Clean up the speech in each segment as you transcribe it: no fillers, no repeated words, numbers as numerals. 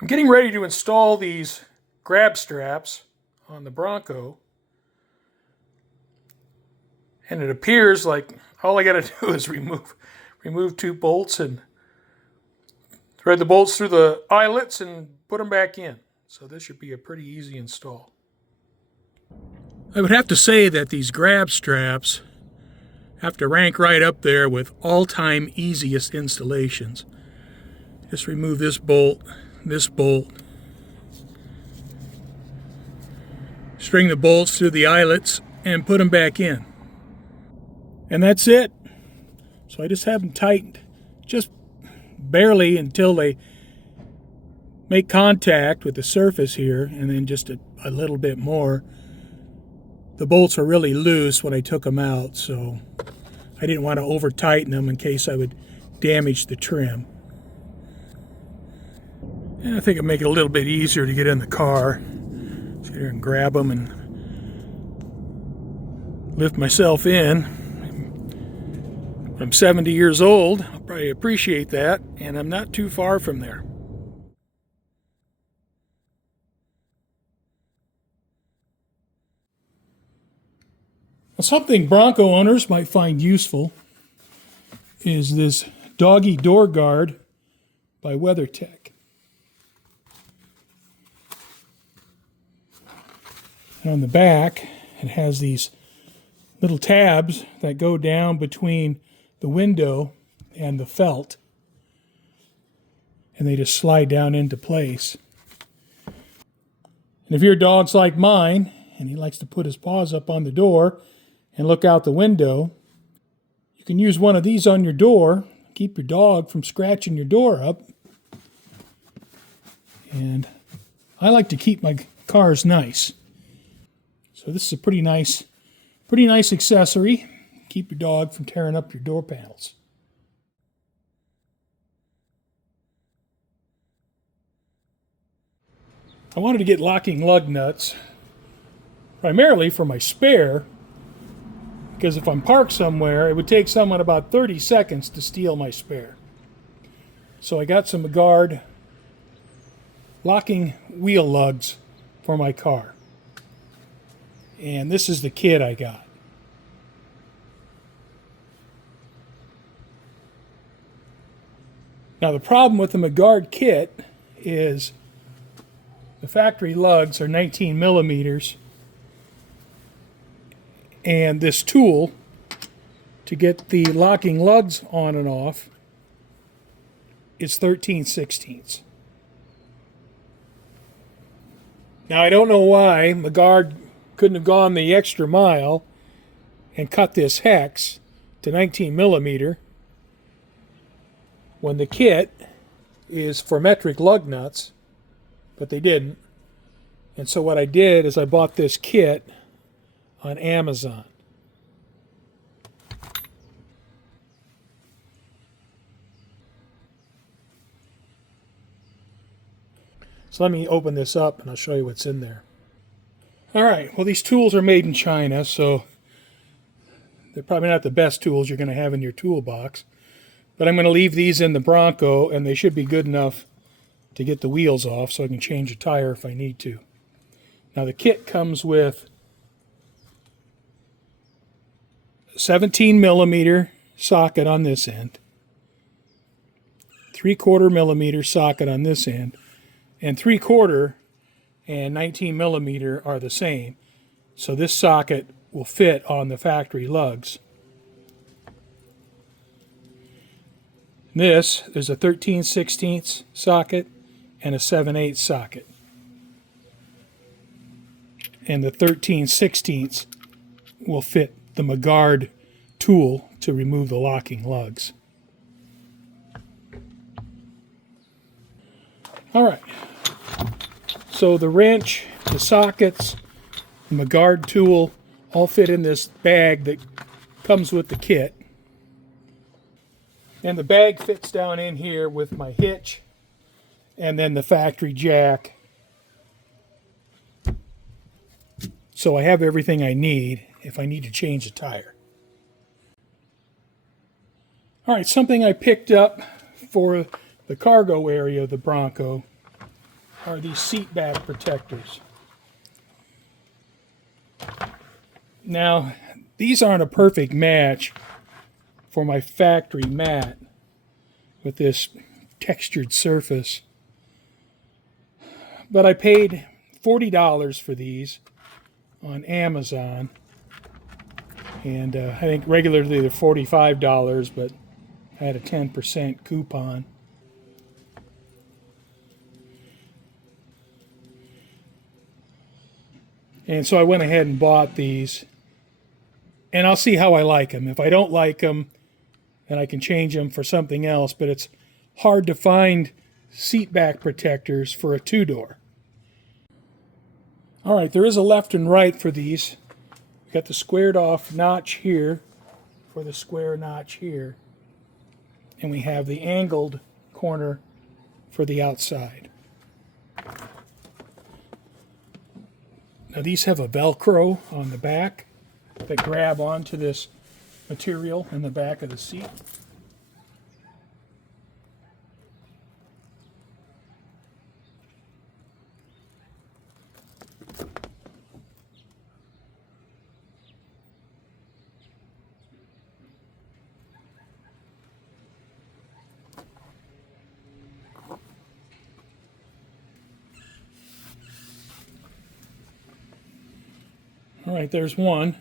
I'm getting ready to install these grab straps on the Bronco, and it appears like all I got to do is remove two bolts and thread the bolts through the eyelets and put them back in. So this should be a pretty easy install. I would have to say that these grab straps have to rank right up there with all-time easiest installations. Just remove this bolt, string the bolts through the eyelets, and put them back in. And that's it. So I just have them tightened just barely until they make contact with the surface here, and then just a little bit more. The bolts were really loose when I took them out, so I didn't want to over tighten them in case I would damage the trim. And I think it'll make it a little bit easier to get in the car. Sit here and grab them and lift myself in. I'm 70 years old. I'll probably appreciate that, and I'm not too far from there. Now, something Bronco owners might find useful is this doggy door guard by WeatherTech. And on the back, it has these little tabs that go down between the window and the felt, and they just slide down into place. And if your dog's like mine and he likes to put his paws up on the door and look out the window, you can use one of these on your door, keep your dog from scratching your door up. And I like to keep my cars nice, so this is a pretty nice accessory. Keep your dog from tearing up your door panels. I wanted to get locking lug nuts primarily for my spare, because if I'm parked somewhere, it would take someone about 30 seconds to steal my spare. So I got some Magard locking wheel lugs for my car. And this is the kit I got. Now the problem with the Magard kit is the factory lugs are 19 millimeters, and this tool to get the locking lugs on and off is 13/16. Now I don't know why Magard couldn't have gone the extra mile and cut this hex to 19 millimeter when the kit is for metric lug nuts, but they didn't. And so what I did is I bought this kit on Amazon. So let me open this up and I'll show you what's in there. Alright, well these tools are made in China, so they're probably not the best tools you're going to have in your toolbox. But I'm going to leave these in the Bronco, and they should be good enough to get the wheels off so I can change a tire if I need to. Now the kit comes with 17 millimeter socket on this end, 3/4 millimeter socket on this end, and 3/4 and 19 millimeter are the same. So this socket will fit on the factory lugs. There's a 13/16 socket and a 7/8 socket. And the 13/16 will fit the Magard tool to remove the locking lugs. Alright, so the wrench, the sockets, the Magard tool all fit in this bag that comes with the kit. And the bag fits down in here with my hitch and then the factory jack. So I have everything I need if I need to change a tire. All right, something I picked up for the cargo area of the Bronco are these seat back protectors. Now, these aren't a perfect match for my factory mat with this textured surface, but I paid $40 for these on Amazon, and I think regularly they're $45, but I had a 10% coupon. And so I went ahead and bought these, and I'll see how I like them. If I don't like them, then I can change them for something else, but it's hard to find seat back protectors for a two-door. All right, there is a left and right for these. We've got the squared off notch here for the square notch here, and we have the angled corner for the outside. Now these have a Velcro on the back that grab onto this material in the back of the seat. All right, there's one.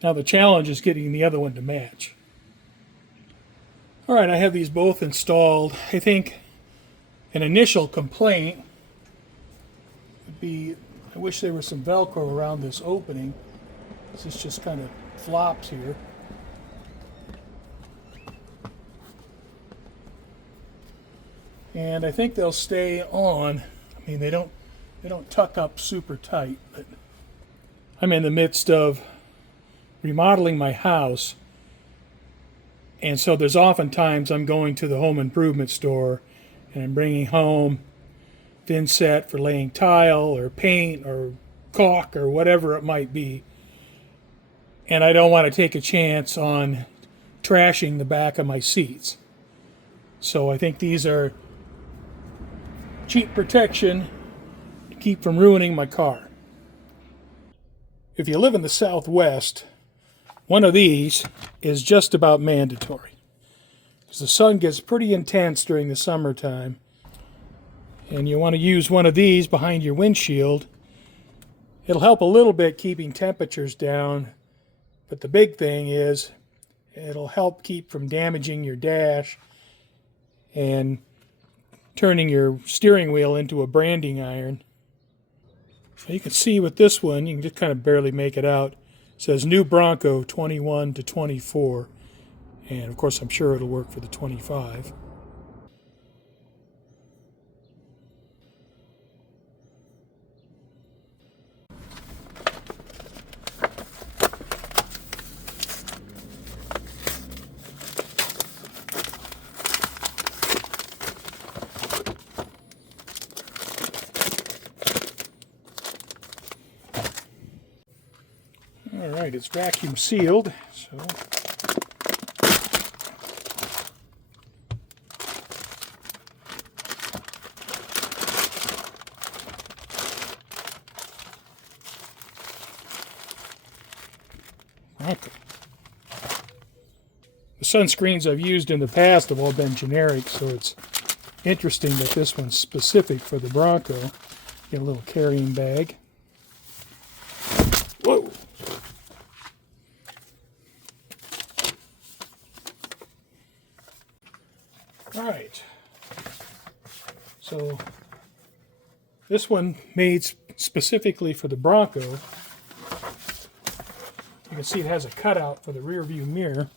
Now the challenge is getting the other one to match. All right, I have these both installed. I think an initial complaint would be, I wish there was some Velcro around this opening. This just kind of flops here. And I think they'll stay on. I mean, they don't tuck up super tight, but I'm in the midst of remodeling my house, and so there's oftentimes I'm going to the home improvement store and I'm bringing home thin set for laying tile or paint or caulk or whatever it might be, and I don't want to take a chance on trashing the back of my seats. So I think these are cheap protection to keep from ruining my car. If you live in the Southwest, one of these is just about mandatory, because the sun gets pretty intense during the summertime, and you want to use one of these behind your windshield. It'll help a little bit keeping temperatures down, but the big thing is it'll help keep from damaging your dash and turning your steering wheel into a branding iron. So you can see with this one, you can just kind of barely make it out. It says new Bronco 21 to 24. And of course, I'm sure it'll work for the 25. All right, it's vacuum sealed, so Bronco. The sunscreens I've used in the past have all been generic, so it's interesting that this one's specific for the Bronco. Get a little carrying bag. Whoa! All right, so this one made specifically for the Bronco. You can see it has a cutout for the rear view mirror.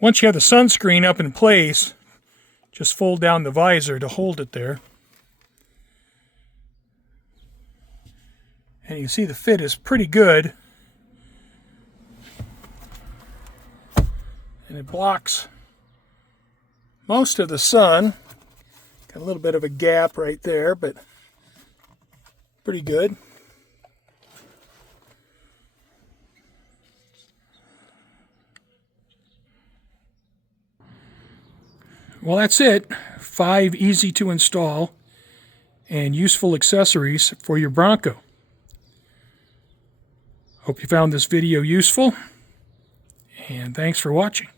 Once you have the sunscreen up in place, just fold down the visor to hold it there. And you can see the fit is pretty good. And it blocks most of the sun. Got a little bit of a gap right there, but pretty good. Well, that's it. 5 easy to install and useful accessories for your Bronco. Hope you found this video useful, and thanks for watching.